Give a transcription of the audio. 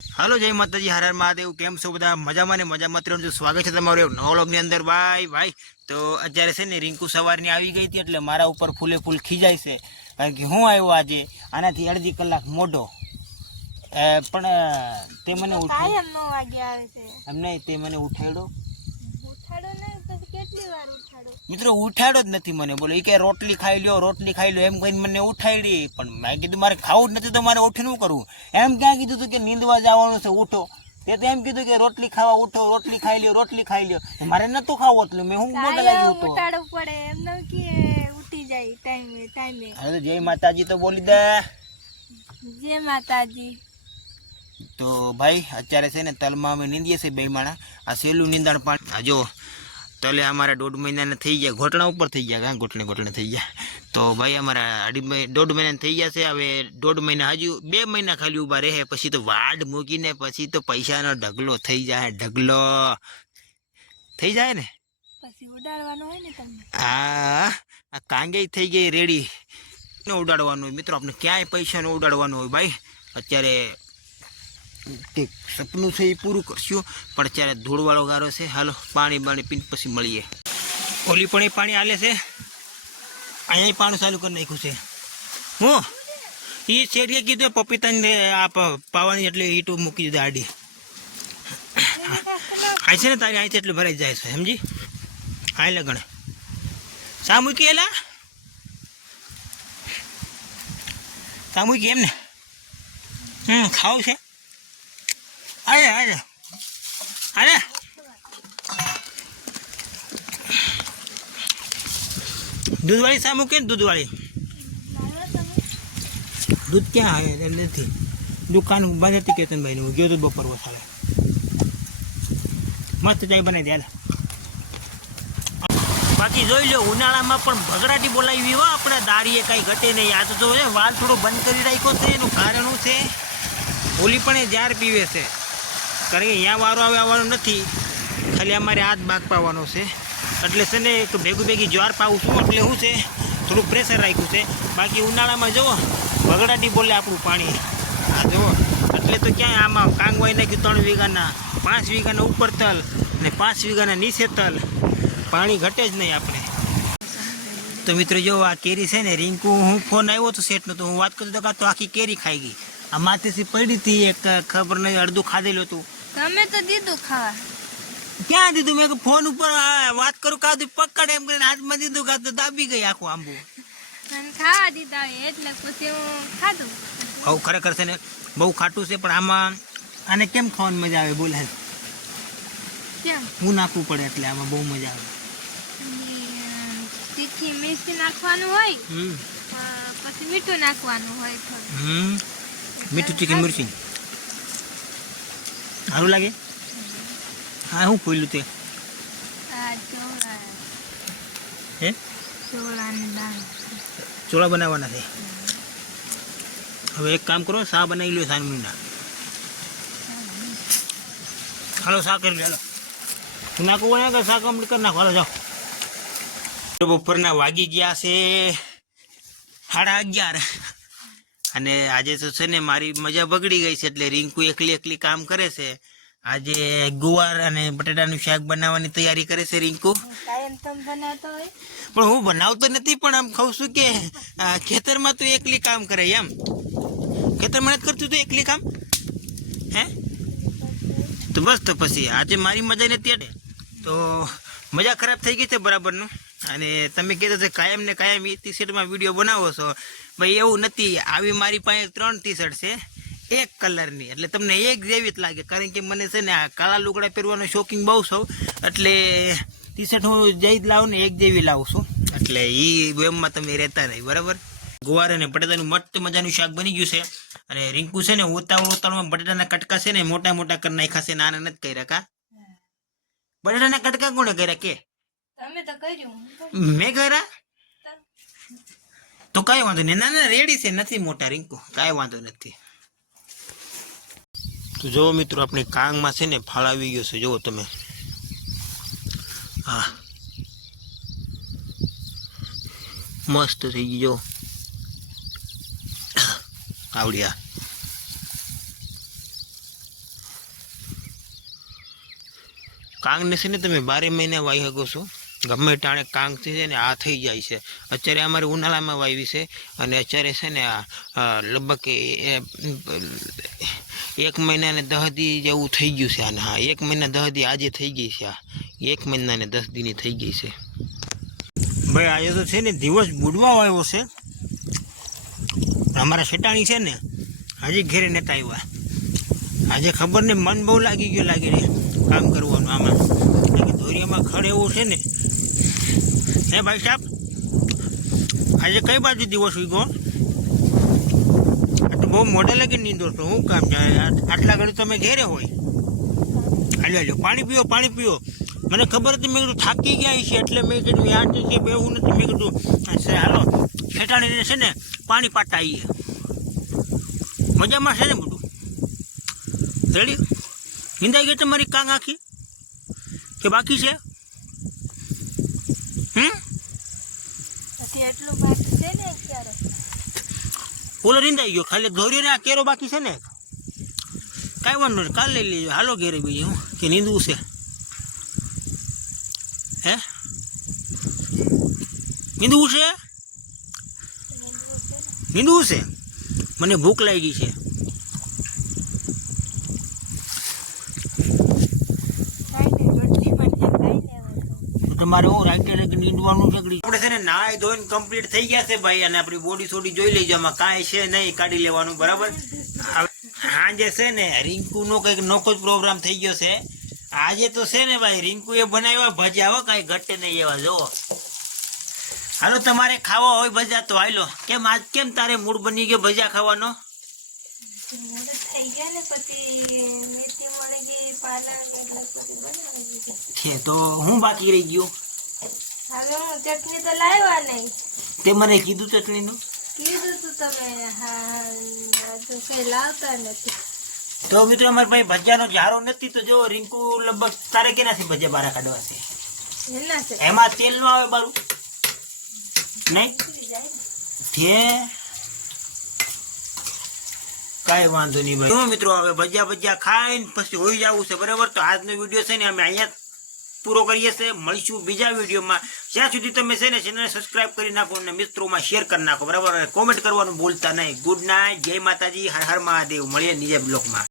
હાલો જય માતાજી, હર હર મહાદેવ। કેમ છો બધા? મજામાં ને મજામાં રહેજો। સ્વાગત છે તમારું એક નવા વ્લોગની અંદર। ભાઈ તો અત્યારે છે ને રિંકુ સવારની આવી ગઈ હતી એટલે મારા ઉપર ફૂલે ફૂલ ખીજાય છે, કારણ કે હું આવ્યો આજે આનાથી અડધી કલાક મોઢો। પણ તે મને એમને તે મને ઉઠાડ્યો મિત્રો, ઉઠાડો જ નથી મને। બોલો, એ કે રોટલી ખાઈ લ્યો એમ કહીને મને ઉઠાડી, પણ મેં કીધું મારે ખાવું જ નથી તો મારે ઉઠીને શું કરવું? એમ ક્યાં કીધું તું કે નીંદવા જવાનું છે, ઉઠો। તે તો એમ કીધું કે રોટલી ખાવા ઉઠો, રોટલી ખાઈ લ્યો। મારે નતું ખાવું એટલે મેં હું મોઢા લાગ્યું તો ઉઠાડવું પડે એમ ન કે ઉઠી જાય ટાઈમે। હવે જય માતાજી તો બોલી દે। જય માતાજી। તો ભાઈ અત્યારે છે ને તલમાં અમે નીંદીએ છીએ બે માણા। આ સહેલું નીંદણ પાણી આ જો તલે અમારા 1.5 મહિનાને થઈ ગયા, ઘોટણા ઉપર થઈ ગયા, ઘોટણે થઈ ગયા। તો ભાઈ અમારા 1.5 મહિના થઈ ગયા છે। હવે 1.5 મહિના હજુ 2 મહિના ખાલી ઊભા રહે, પછી તો વાડ મૂકીને પછી તો પૈસાનો ઢગલો થઈ જાય, ઢગલો થઈ જાય ને પછી ઉડાડવાનો હોય ને તમને। આ કાંગે થઈ ગઈ રેડી નો ઉડાડવાનો હોય મિત્રો, આપણે ક્યાંય પૈસા નો ઉડાડવાનો હોય ભાઈ। અત્યારે સપનું છે એ પૂરું કરશું, પણ અત્યારે ધૂળવાળો ગારો છે। હાલો પાણી પીને પછી મળીએ। ઓલી પણ એ પાણી હાલે છે, અહીંયા પાણી ચાલુ કરી નાખ્યું છે। હું એ શેરીએ કીધું પપીતાને આ પાવાની એટલે ઈટો મૂકી દીધા આડી। આ છે ને તારી અહીંથી એટલે ભરાઈ જાય છે, સમજી? હા લગણ શા મૂકી એલા શા મૂકી એમને ખાવું છે। અરે દૂધવાળી શા મૂકે ને? દૂધવાળી દૂધ ક્યાં આવે નથી, દુકાન બંધ હતી કેતનભાઈ હું ગયો તો બપોર વસાડે, મસ્ત ચાય બનાવી દે। બાકી જોઈ લો ઉનાળામાં પણ ભગડાટી બોલાવી હો આપણે, દાળીએ કાંઈ ઘટે નહીં। આ તો જો વાલ થોડો બંધ કરી રાખ્યો છે, એનું કારણ શું છે? ઓલી પણ એ જાર પીવે છે, કારણ કે અહીંયા વારો આવવાનો નથી, ખાલી અમારે હાથ બાગ પાવાનો છે, એટલે છે ને એક ભેગી જ્વાર પાવું છું, એટલે શું છે થોડું પ્રેશર રાખ્યું છે। બાકી ઉનાળામાં જુઓ ભગડાટી બોલે આપણું પાણી, હા જુઓ એટલે તો ક્યાંય આમાં કાંગવાઈ નાખ્યું 3 વીઘાના, 5 વીઘાના ઉપર તલ અને 5 વીઘાના નીચે તલ, પાણી ઘટે જ નહીં આપણે। તો મિત્રો જો આ કેરી છે ને, રિંકુ હું ફોન આવ્યો તો સેટનો તો હું વાત કરતો તો આખી કેરી ખાઈ ગઈ। આ માથેથી પડી હતી એક, ખબર નહીં અડધું ખાધેલું હતું। તમે તો દીધું ખાવા। ક્યાં દીધું? મેં ફોન ઉપર વાત કરું કાધું પકડ એમ કરીને હાથમાં દીધું, કાં દાબી ગઈ આખું આંબુ। ખાવા દીધા એટલે પછી હું ખાધું। બહુ ખરેખર છે ને બહુ ખાટું છે, પણ આમાં આને કેમ ખાવાની મજા આવે બોલે? કેમ? હું નાખવું પડે એટલે આમાં બહુ મજા આવે। તીખી મિર્ચી નાખવાનું હોય, પછી મીઠું નાખવાનું હોય થોડું। મીઠું તીખી મિર્ચી સારું લાગે। હા હું ખોલ્યું તે હે ચોળા બનાવવાના છે। હવે એક કામ કરો, શા બનાવી લ્યો સાનમીના। હાલો શા કરી લો, હાલો નાખવું હોય કે શા કમ્પ્લીટ કરી નાખો। હાલો જાઓ। બપોરના વાગી ગયા છે 11:30 અને આજે તો છે ને મારી મજા બગડી ગઈ છે, એટલે રિંકુ એકલી કામ કરે છે। આજે ગુવાર અને બટાટાનું શાક બનાવવાની તૈયારી કરે છે રિંકુ। પણ હું બનાવતો નથી, પણ આમ કહું છું કે ખેતરમાં તો એકલી કામ કરે એમ। ખેતરમાં નથી કરતું તો એકલી કામ હે? તો બસ તો પછી આજે મારી મજા નથી, તો મજા ખરાબ થઈ ગઈ છે બરાબરનું। અને તમે કહેતા છે કાયમ ને કાયમ એ ટી શર્ટમાં વિડીયો બનાવો છો, ભાઈ એવું નથી। આવી મારી પાસે 3 ટી શર્ટ છે એક કલરની, એટલે તમને એક જેવી જ લાગે, કારણ કે મને છે ને આ કાળા લુગડા પહેરવાનો શોખીન બહુ છું, એટલે ટી શર્ટ હું જઈ જ લાવું ને એક જેવી લાવું છું, એટલે એ વેમમાં તમે રહેતા નહીં બરાબર। ગુવાર અને બટાટાનું મસ્ત મજાનું શાક બની ગયું છે, અને રિંકુ છે ને ઉતાવળમાં બટાટાના કટકા છે ને મોટા મોટા કરી નાખ્યા છે, નાના નથી કર્યા। કા બટાટાના કટકા કોણે કર્યા કે? તમે તો કર્યું। મેં કર્યા તો કાંઈ વાંધો નહીં, ના રેડી છે, નથી મોટા રિંકુ, કાંઈ વાંધો નથી। તો જો મિત્રો આપણી કાંગમાં છે ને ફાળ આવી ગયો છે, જુઓ તમે। હા મસ્ત થઈ ગયો આવડ્યા। કાંગને છે ને તમે 12 મહિના વાવી શકો છો. ગમે ટાણે કાંગ છે ને આ થઈ જાય છે. અત્યારે અમારે ઉનાળામાં વાવી છે અને અત્યારે છે ને લગભગ 1 મહિના ને 10 દી જેવું થઈ ગયું છે આને. હા, 1 મહિના 10 દી આજે થઈ ગઈ છે. આ 1 મહિના ને 10 દીની થઈ ગઈ છે ભાઈ. આજે તો છે ને દિવસ બુડવા આવ્યો છે. અમારા શેટાણી છે ને હજી ઘેરે નતા આવ્યા. આજે ખબર ને મન બહુ લાગી ગયો લાગે રે કામ કરવાનું આમાં. દોરિયામાં ખડ એવું છે ને. હે ભાઈ સાહેબ, આજે કઈ બાજુ દિવસ ઉગ્યો? આ તો બહુ મોડે લગી નીંદો તો શું કામ જાય? આટલા ઘડી તમે ઘેરે હોય. હાલો પાણી પીઓ, પાણી પીઓ. મને ખબર હતી, મેં કીધું થાકી ગયા છે એટલે મેં કીધું યાર છે બેવું નથી. મેં કીધું હાલો શેટાણીને છે ને પાણી પાટા આવીએ. મજામાં છે ને બધું? રેડી? નિંદાઈ ગઈ તમારી કાંગ આખી કે બાકી છે? એટલું બાકી છે ને અત્યારે. ઓલો નિંદાઈ ગયો, ખાલી ધોર્યો ને આ કેરો બાકી છે ને. કાંઈ વાંધો નહીં, કાલ લઈ લેજો. હાલો ઘેરે બીજું કે નીંદવું છે? હે, નીંદવું છે? નીંદવું છે? મને ભૂખ લાગી છે. તમારે હું રાઈટે નીંદવાનું ઝઘડી. આપણે છે ને નાય ધોઈને કમ્પ્લીટ થઈ ગયા છે ભાઈ. અને આપણી બોડી થોડી જોઈ લેજો, આમાં કાંઈ છે નહીં, કાઢી લેવાનું બરાબર. આજે છે ને રિંકુનો કંઈક નોખો જ પ્રોગ્રામ થઈ ગયો છે. આજે તો છે ને ભાઈ રિંકુએ બનાવ્યા ભજીયા. હો, કાંઈ ઘટે નહીં એવા. જો હાલો, તમારે ખાવા હોય ભજીયા તો હાલો. કેમ આજ કેમ તારે મૂડ બની ગયો ભજીયા ખાવાનો? છે તો હું બાકી રહી ગયો. ચટણી તો લાવ્યા નહીં. તે મને કીધું ચટણીનું. કીધું તું તમે. હા, તો કઈ લાવતા નથી. તો મિત્રો અમારા ભાઈ ભજીયાનો જારો નથી. તો જો રિંકુ લગભગ તારે કેનાથી ભજીયા બારા કાઢવા છે? એમાં તેલ નો આવે બારું નહીં? કાંઈ વાંધો નહીં ભાઈ. મિત્રો હવે ભજીયા ખાઈને પછી હોઈ જવું છે બરાબર. તો આજનો વિડીયો છે ને અમે અહીંયા પૂરો કરીએ છીએ. મળીશું બીજા વિડીયોમાં. જ્યાં સુધી તમે છે ને ચેનલને સબસ્ક્રાઇબ કરી નાખો અને મિત્રોમાં શેર કરી નાખો બરાબર. કોમેન્ટ કરવાનું ભૂલતા નહીં. ગુડ નાઇટ, જય માતાજી, હર હર મહાદેવ. મળીએ બીજા બ્લોગમાં.